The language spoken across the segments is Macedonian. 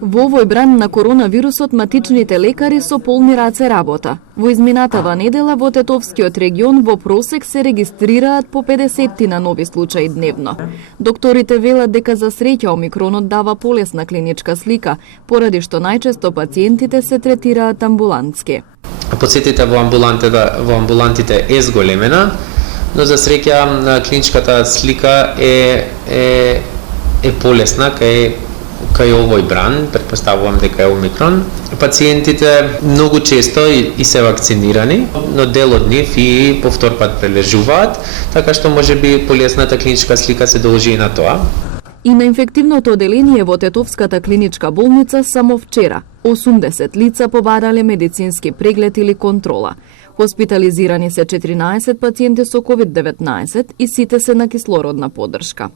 Во овој бран на коронавирусот матичните лекари со полни раце работа. Во изминатава недела во Тетовскиот регион во просек се регистрираат по 50 нови случаи дневно. Докторите велат дека за среќа омикронот дава полесна клиничка слика, поради што најчесто пациентите се третираат амбулантски. Посетите во амбулантите е зголемена, но за среќа клиничката слика е полесна кај овој бран, претпоставувам дека е омикрон. Пациентите многу често и се вакцинирани, но дел од нив и повтор пат прележуваат, така што можеби полесната клиничка слика се должи и на тоа. И на инфективното оделение во Тетовската клиничка болница само вчера 80 лица побарале медицински преглед или контрола. Хоспитализирани се 14 пациенти со COVID-19 и сите се на кислородна поддршка.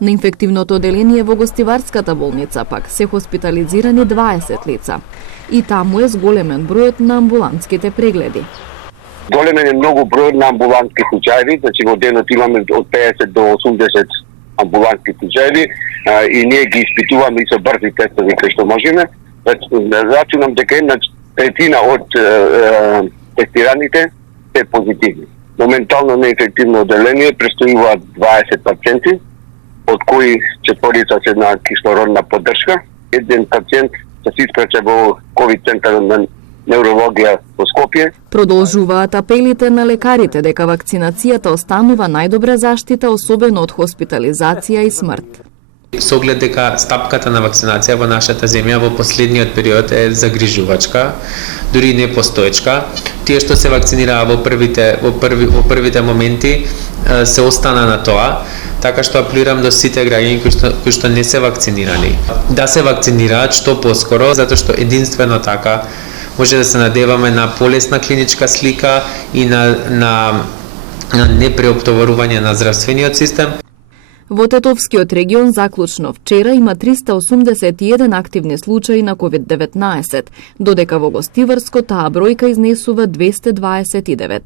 На инфективното оделение во Гостиварската болница пак се хоспитализирани 20 лица. И таму е зголемен бројот на амбулантските прегледи. Големен е многу бројот на амбулантски случаи, значи во денот имаме од 50 до 80 амбулантски случаи и ние ги испитуваме и со брзи тестови кои што можеме. Рачунам дека една третина од тестираните се позитивни. Моментално на инфективно оделение престојуваат 20 пациенти, од кои четворица се на кислородна поддршка. Еден пациент се испраќа во ковид центарот на неврологија во Скопје. Продолжуваат апелите на лекарите дека вакцинацијата останува најдобра заштита, особено од хоспитализација и смрт. Со оглед дека стапката на вакцинација во нашата земја во последниот период е загрижувачка, дури не постоечка. Тие што се вакцинираа во првите моменти се остана на тоа, така што апелирам до сите граѓани кои што не се вакцинирани да се вакцинираат што поскоро, затоа што единствено така може да се надеваме на полесна клиничка слика и на непреоптоварување на здравствениот систем. Во Тетовскиот регион заклучно вчера има 381 активни случаи на COVID-19, додека во Гостиварско таа бројка изнесува 229.